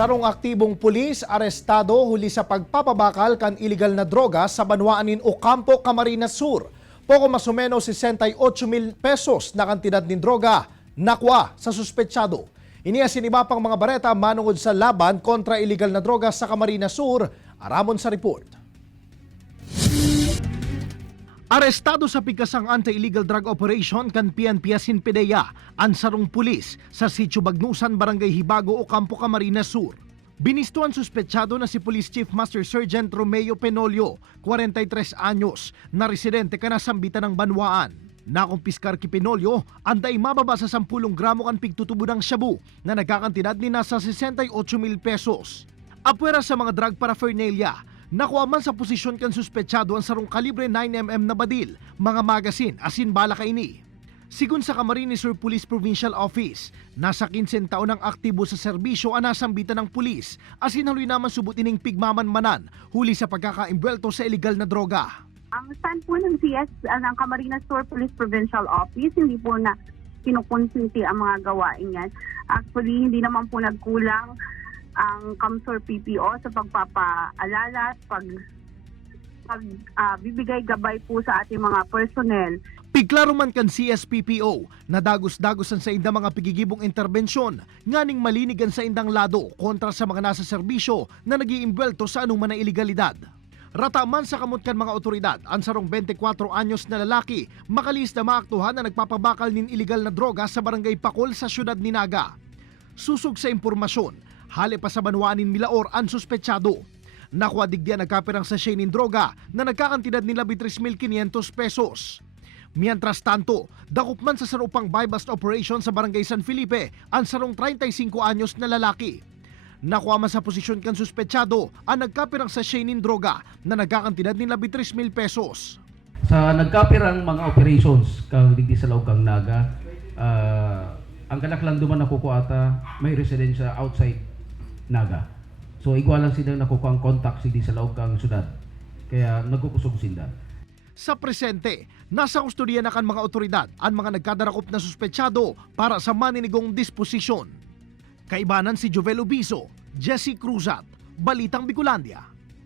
Sarong aktibong pulis, arestado huli sa pagpapabakal kan iligal na droga sa Banwaanin Ocampo, Camarines Sur. Poco más o menos 68,000 pesos na kantidad ng droga nakuha sa suspetsyado. Iniasin iba pang mga bareta manungod sa laban kontra iligal na droga sa Camarines Sur. Aramon sa report. Arestado sa pigasang anti-illegal drug operation kan PNP Sinpedeya ang sarong pulis sa Sitio Bagnusan, Barangay Hibago, Ocampo, Camarines Sur. Binistuan suspetsyado na si Police Chief Master Sergeant Romeo Penolio, 43 anyos, na residente ka na sambitan ng Banwaan. Nakumpiskar ki Penolio, anday mababa sa 10 gramo kan pigtutubo ng shabu na nagkakantidad ni nasa 68,000 pesos. Apwera sa mga drug paraphernalia, nakuha man sa posisyon kan suspetsyado ang sarong kalibre 9mm na badil, mga magasin, asin bala kaini. Sigun sa Camarines Sur Police Provincial Office, nasa 15 taon ang aktibo sa serbisyo ang nasambitan ng pulis, asin haloy naman subutin ng pigmamanmanan huli sa pagkakaimbwelto sa iligal na droga. Ang stand po ng CS, ng Camarines Sur Police Provincial Office, hindi po na kinukonsinti ang mga gawain yan. Actually, hindi naman po nagkulang ang Camsur PPO sa pagpapaalala, bibigay gabay po sa ating mga personnel. Piklaro man kan CSPPO na dagos-dagosan sa indang mga pigigibong interbensyon, nganing malinigan sa indang lado kontra sa mga nasa serbisyo na nag-iimbwelto sa anuman na iligalidad. Rataman sa kamot kan mga otoridad, ang sarong 24 anyos na lalaki makalis na maaktuhan na nagpapabakal nin iligal na droga sa Barangay Pakol sa siyudad ni Naga. Susog sa impormasyon, hali pa sa Banwaanin Milaor ang suspetsyado. Nakuha digdian nagkapirang sa nin droga na nagkakantidad nila 3,500 pesos. Mientras tanto, dakop man sa sarupang buy-bust operation sa Barangay San Felipe ang sarong 35 anyos na lalaki. Nakuha man sa posisyon kan suspetsyado ang nagkapirang sa nin droga na nagkakantidad nila 3,000 pesos. Sa nagkapirang mga operations kang digdi sa Laukang Naga, ang kanaklang duman nakukuata may residensya outside Naga. So igualan sila nakukuha ang contact sila sa Laukang syudad. Kaya nagkukusog sila. Sa presente, nasa kustodiya na kan mga otoridad ang mga nagkadarakop na suspetsyado para sa maninigong disposisyon. Kaibanan si Jovel Ubiso, Jesse Cruzat, Balitang Bicolandia.